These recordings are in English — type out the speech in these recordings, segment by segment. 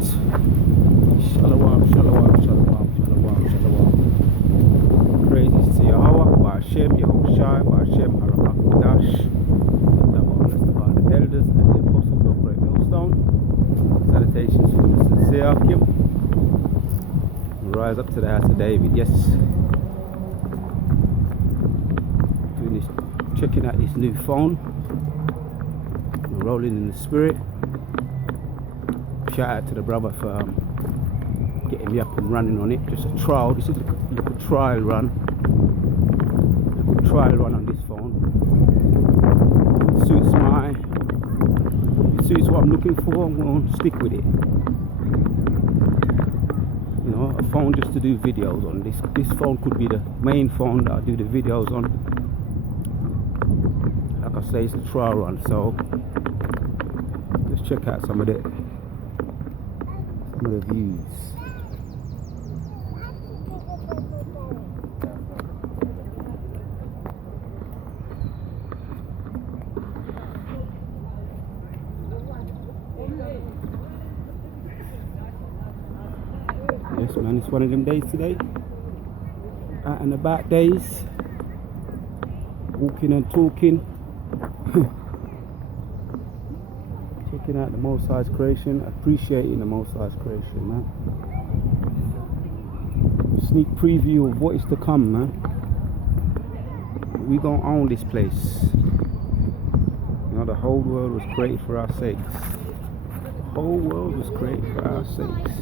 Shalom, shalom, shalom, shalom, shalom. Praises to Yahweh, Ba'ashem, Yehoshai, Ba'ashem, Harakakadash. Now, blessed about the elders and the apostles of Great Millstone. Salutations from the sincere Kim. Rise up to the house of David. Yes. Doing this, checking out this new phone. Rolling in the spirit. Shout out to the brother for getting me up and running on it. Just a trial. This is a little trial run. A little trial run on this phone. It suits what I'm looking for. I'm going to stick with it. You know, a phone just to do videos on. This phone could be the main phone that I do the videos on. Like I say, it's a trial run. So let's check out some of the views. Yes, man, it's one of them days today. Out and about days. Walking and talking. Checking out the Most High's creation, appreciating the Most High's creation, man. Sneak preview of what is to come, man. We gonna own this place. You know, the whole world was created for our sakes. The whole world was created for our sakes.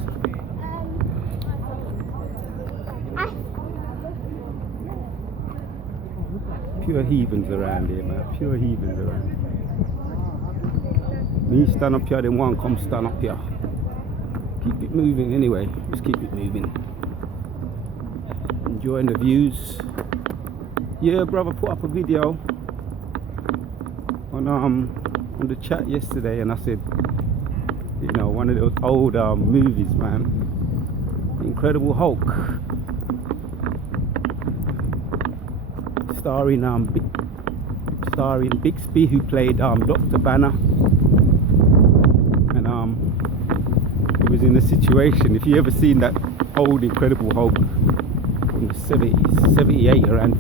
Pure heathens around here, man. Pure heathens around here. Me stand up here, then one come stand up here. Keep it moving anyway. Just keep it moving. Enjoying the views. Yeah, brother put up a video on the chat yesterday, and I said, you know, one of those old movies, man. Incredible Hulk. Starring Bixby, who played Dr. Banner. He was in a situation, if you ever seen that old Incredible Hulk from the 70s, 78 around,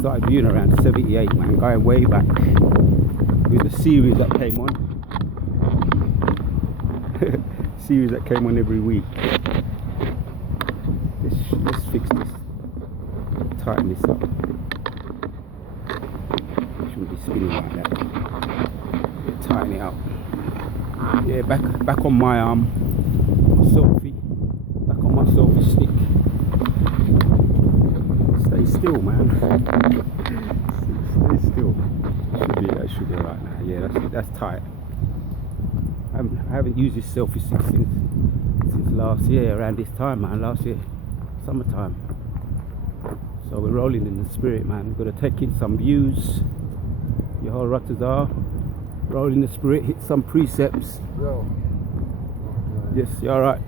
started viewing around 78, man, going way back with the series that came on. Series that came on every week. Let's fix this, tighten this up. Shouldn't be spinning like that. Tighten it up. Yeah, back on my selfie. Back on my selfie stick. Stay still, man. Stay still. Should be right now. Yeah, that's tight. I haven't used this selfie stick since last year, around this time, man. Last year, summertime. So we're rolling in the spirit, man. We've got to take in some views. Your whole rutters are. Roll in the spirit, hit some precepts. Yo. Yes, you alright?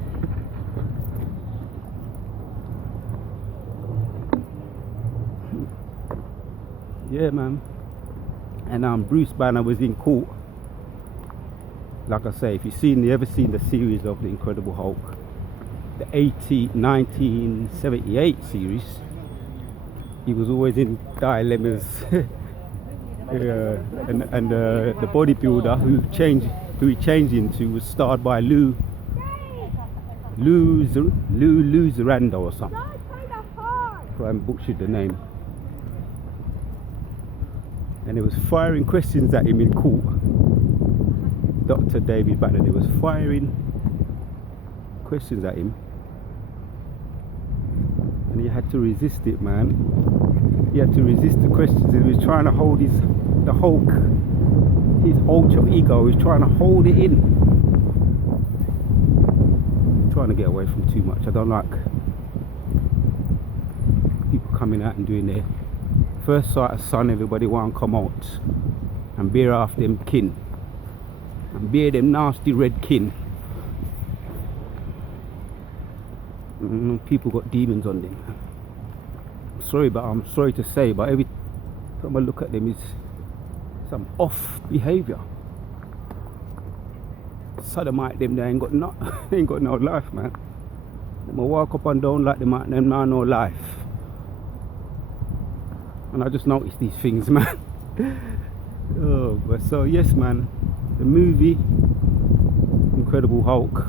Yeah, man. And Bruce Banner was in court. Like I say, if you ever seen the series of the Incredible Hulk, the 1978 series, he was always in dilemmas. And the bodybuilder who he changed into was starred by Lou Zurando or something. I butchered the name. And he was firing questions at him in court. Dr. David Banner, they was firing questions at him, and he had to resist it, man. He had to resist the questions. He was trying to hold the Hulk, his ultra ego. He was trying to hold it in. I'm trying to get away from too much. I don't like people coming out and doing their first sight of sun. Everybody want to come out and bear off them kin, and bear them nasty red kin. People got demons on them. I'm sorry to say, but every time I look at them is some off behavior. sodomite them, they ain't got no, they ain't got no life, man. Them a walk up and down like them now no life. And I just noticed these things, man. Oh, but so yes, man, the movie Incredible Hulk,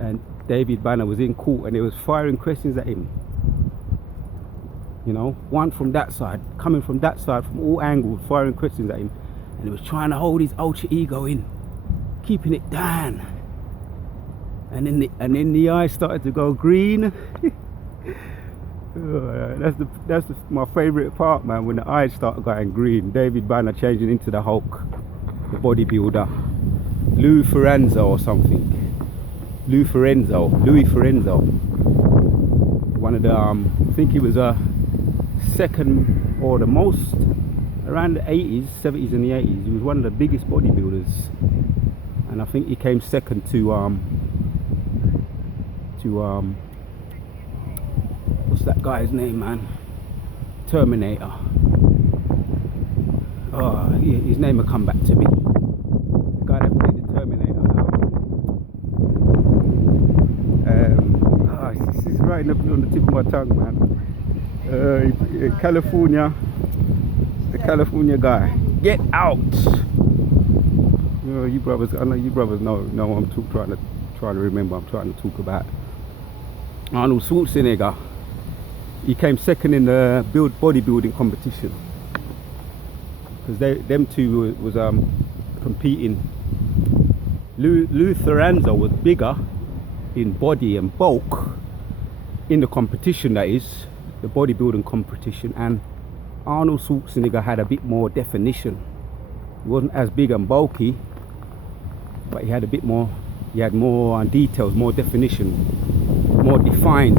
and David Banner was in court and they was firing questions at him. You know, one from that side, coming from that side, from all angles, firing questions at him, and he was trying to hold his ultra ego in, keeping it down. And then the eyes started to go green. Oh, that's my favourite part, man, when the eyes start going green. David Banner changing into the Hulk, the bodybuilder, Louis Firenzo or something. Louis Firenzo, one of the I think he was a second or the most around the 80s, 70s and the 80s. He was one of the biggest bodybuilders, and I think he came second to what's that guy's name, man? Terminator. Oh, his name will come back to me. The guy that played the Terminator. This is right on the tip of my tongue, man. California, the California guy. Get out! You brothers, I know you brothers know I'm trying to remember. I'm trying to talk about Arnold Schwarzenegger. He came second in the bodybuilding competition because them two was competing. Lou Ferranzo was bigger in body and bulk in the competition, that is the bodybuilding competition, and Arnold Schwarzenegger had a bit more definition. He wasn't as big and bulky, but he had a bit more. He had more details, more definition, more defined.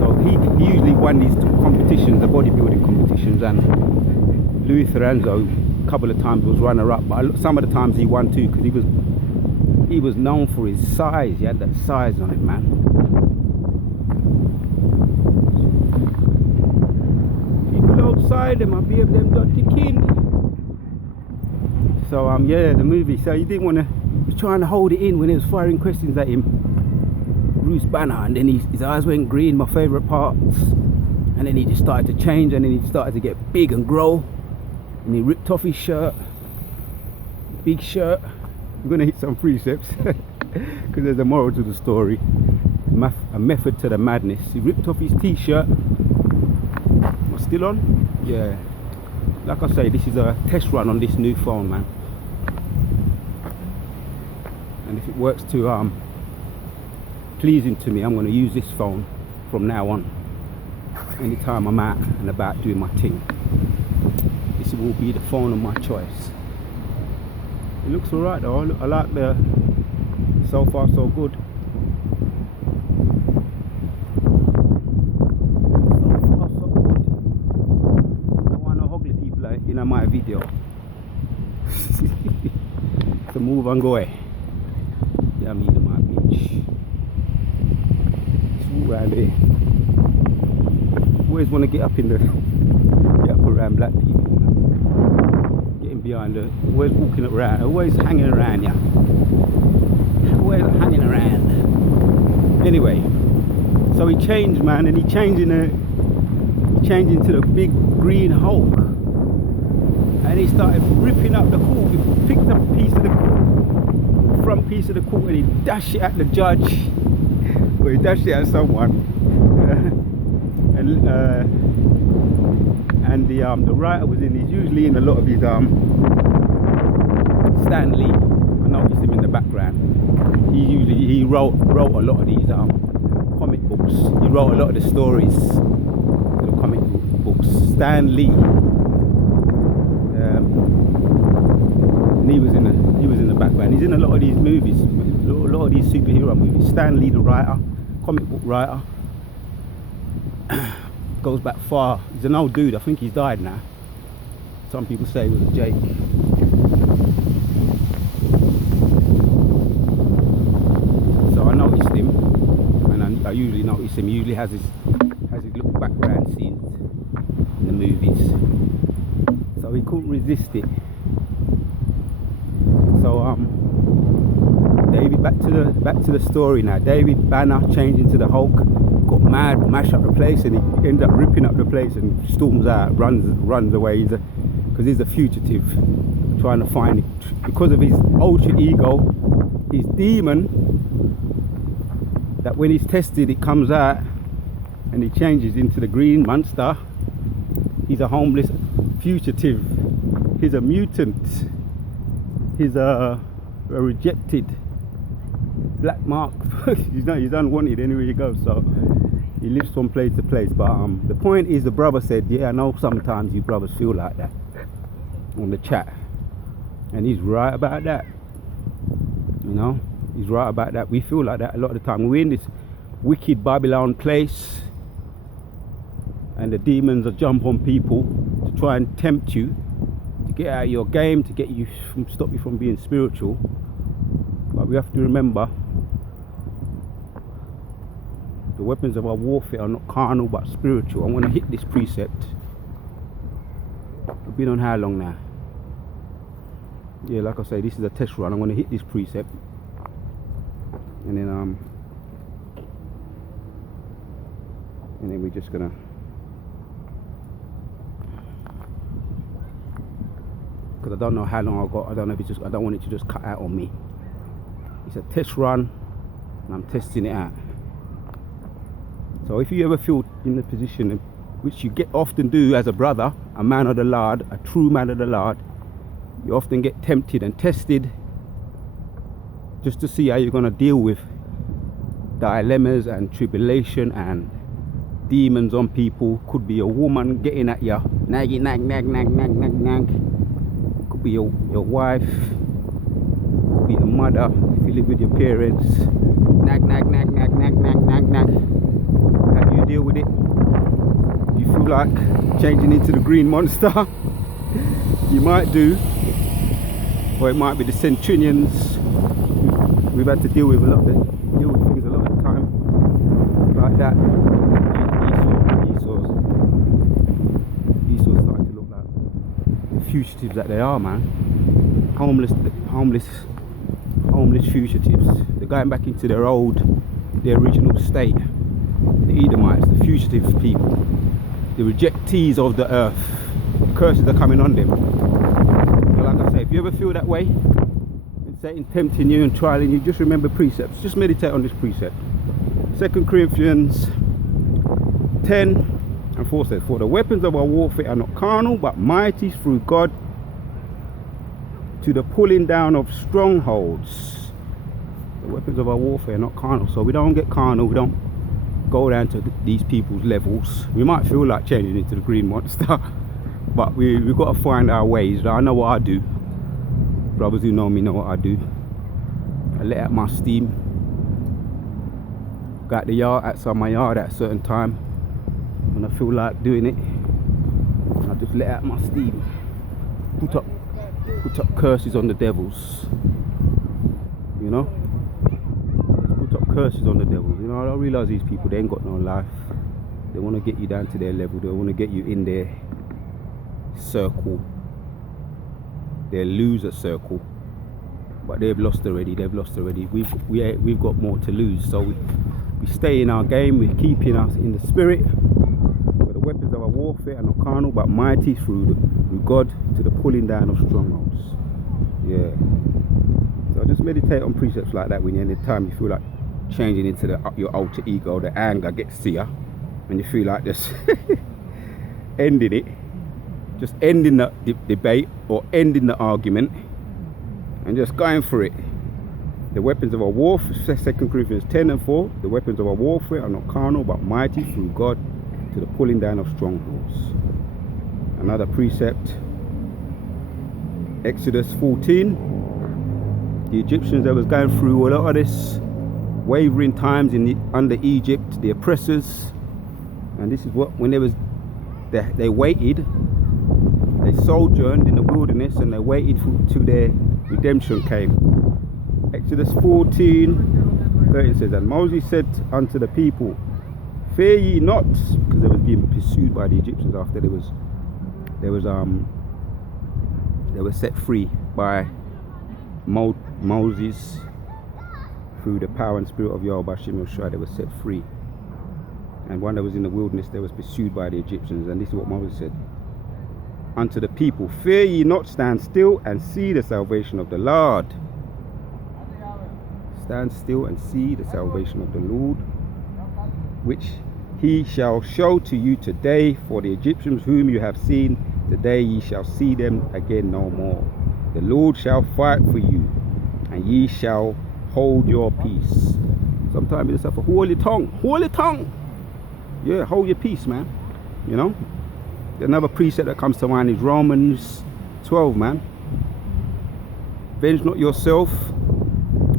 So he usually won these competitions, the bodybuilding competitions, and Louis Ferranzo a couple of times was runner-up, but some of the times he won too because he was known for his size. He had that size on it, man. People outside them, I be of them dirty king. So yeah, the movie. So he didn't want to. He was trying to hold it in when he was firing questions at him, Bruce Banner, and then his eyes went green. My favourite parts. And then he just started to change, and then he started to get big and grow. And he ripped off his shirt, big shirt. I'm gonna hit some precepts because there's a moral to the story, a method to the madness. He ripped off his t-shirt. Am I still on? Yeah. Like I say, this is a test run on this new phone, man. And if it works too pleasing to me, I'm going to use this phone from now on. Anytime I'm out and about doing my thing, this will be the phone of my choice. It looks alright though. I like the so far so good. So far so good. I don't want no ugly people in my video. So move and go away. Yeah, I'm eating my bitch. It's all around here. Always want to get up around black people. Getting behind the, always walking around, always hanging around, yeah. Always hanging around. Anyway, so he changed, man, and he changed into the big green Hulk. And he started ripping up the court. He picked up a piece of the front piece of the court and he dashed it at the judge. Well, he dashed it at someone. And the writer was in. He's usually in a lot of his Stan Lee. I noticed him in the background. He wrote a lot of these comic books. He wrote a lot of the stories for the comic books. Stan Lee. And he was in the background. He's in a lot of these movies, a lot of these superhero movies. Stan Lee, the writer, comic book writer. Goes back far. He's an old dude. I think he's died now. Some people say it was a Jake. So I noticed him, and I usually notice him. He usually has his little background scenes in the movies. So he couldn't resist it. So David, back to the story now. David Banner changed into the Hulk, got mad, mashed up the place, and he ended up ripping up the place and storms out, runs away. Because he's a fugitive, trying to find, because of his ultra ego, his demon, that when he's tested, it comes out, and he changes into the green monster. He's a homeless fugitive. He's a mutant. He's a rejected black mark. He's unwanted anywhere you go, so he lives from place to place. But the point is, the brother said, yeah, I know sometimes you brothers feel like that on the chat, and he's right about that. You know, he's right about that. We feel like that a lot of the time. We're in this wicked Babylon place, and the demons will jump on people to try and tempt you, to get out of your game, to get you stop you from being spiritual. But we have to remember, the weapons of our warfare are not carnal but spiritual. I want to hit this precept. We've been on how long now? Yeah, like I say, this is a test run. I'm going to hit this precept, and then we're just gonna, because I don't know how long I got. I don't know if it's just, I don't want it to just cut out on me. It's a test run, and I'm testing it out. So if you ever feel in the position, which you often do as a brother, a man of the Lord, a true man of the Lord, you often get tempted and tested just to see how you're going to deal with dilemmas and tribulation and demons on people. Could be a woman getting at you, nag. Could be your wife, could be a mother if you live with your parents. Nag. How do you deal with it? You feel like changing into the green monster? You might do. Or it might be the centurions. We've had to deal with things a lot of the time like that. Esau's starting to look like the fugitives that they are, man. Homeless fugitives. They're going back into their original state. The Edomites, the fugitive people, the rejectees of the earth. The curses are coming on them. So like I say, if you ever feel that way, and Satan tempting you and trialing you, just remember precepts. Just meditate on this precept. 2 Corinthians 10:4 says, for the weapons of our warfare are not carnal, but mighty through God to the pulling down of strongholds. The weapons of our warfare are not carnal. So we don't get carnal. We don't go down to these people's levels. We might feel like changing into the green monster, but we've got to find our ways. I know what I do. Brothers who know me know what I do. I let out my steam. Got the yard outside my yard at a certain time when I feel like doing it. I just let out my steam. Put up curses on the devils. You know? Put up curses on the devils. You know, I realise these people, they ain't got no life. They want to get you down to their level. They want to get you in their circle, their loser circle. But they've lost already. We've got more to lose. So we stay in our game. We're keeping us in the spirit. For the weapons of our warfare are not carnal, but mighty through God to the pulling down of strongholds. Yeah. So just meditate on precepts like that when you're in the time you feel like changing into your alter ego. The anger gets to you, and you feel like just ending it. Just ending the debate or ending the argument and just going for it. The weapons of our warfare, 2 Corinthians 10:4, the weapons of our warfare are not carnal but mighty through God to the pulling down of strongholds. Another precept, Exodus 14. The Egyptians that was going through a lot of this wavering times under Egypt, the oppressors, and this is what, when they waited. They sojourned in the wilderness and they waited till their redemption came. Exodus 14:30 says, and Moses said unto the people, fear ye not, because they was being pursued by the Egyptians after they were set free by Moses, through the power and spirit of Yahweh Shem Yoshua, they were set free. And when they was in the wilderness, they was pursued by the Egyptians. And this is what Moses said unto the people: fear ye not, stand still and see the salvation of the Lord. Stand still and see the salvation of the Lord, which he shall show to you today. For the Egyptians whom you have seen today, ye shall see them again no more. The Lord shall fight for you, and ye shall hold your peace. Sometimes it's a hold your tongue. Hold your tongue. Yeah, hold your peace, man. You know? Another precept that comes to mind is Romans 12, man. Avenge not yourself.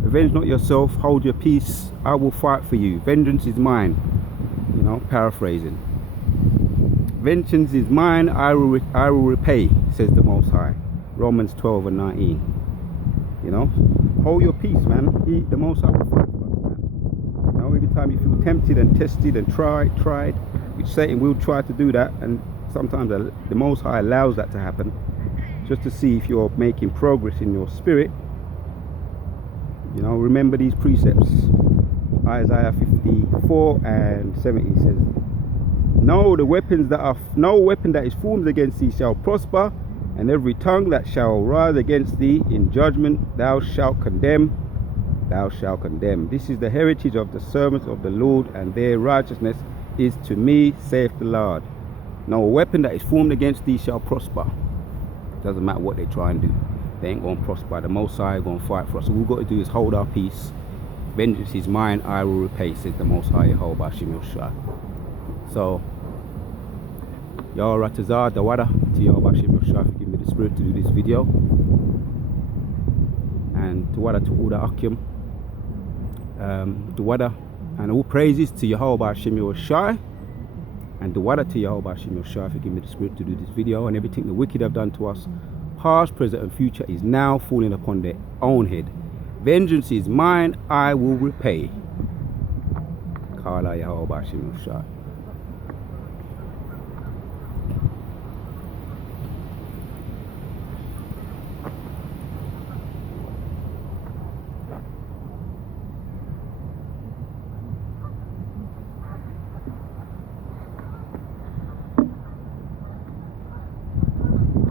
Avenge not yourself. Hold your peace. I will fight for you. Vengeance is mine. You know, paraphrasing. Vengeance is mine. I will repay, says the Most High. Romans 12 and 19. You know, hold your peace, man. The Most High will fight for us, man. You know, every time you feel tempted and tested and tried, which Satan will try to do that, and sometimes the Most High allows that to happen, just to see if you're making progress in your spirit. You know, remember these precepts. Isaiah 54 and 70 says, no weapon that is formed against thee shall prosper, and every tongue that shall rise against thee in judgment thou shalt condemn. Thou shalt condemn. This is the heritage of the servants of the Lord, and their righteousness is to me, saith the Lord. No weapon that is formed against thee shall prosper. Doesn't matter what they try and do, they ain't going to prosper. The Most High is going to fight for us. All we've got to do is hold our peace. Vengeance is mine, I will repay, says the Most High Yahweh Shem Yoshua. So, Yahweh Ratazar, Dawada, to Yahweh Shem Yoshua for giving me the spirit to do this video. And Dawada to all the Akim. Dawada and all praises to Yahweh Shem Yoshua. And Dawada to Yahweh Shem Yoshua for giving me the spirit to do this video. And everything the wicked have done to us, past, present and future, is now falling upon their own head. Vengeance is mine, I will repay. Kala Yahweh Shem Yoshua.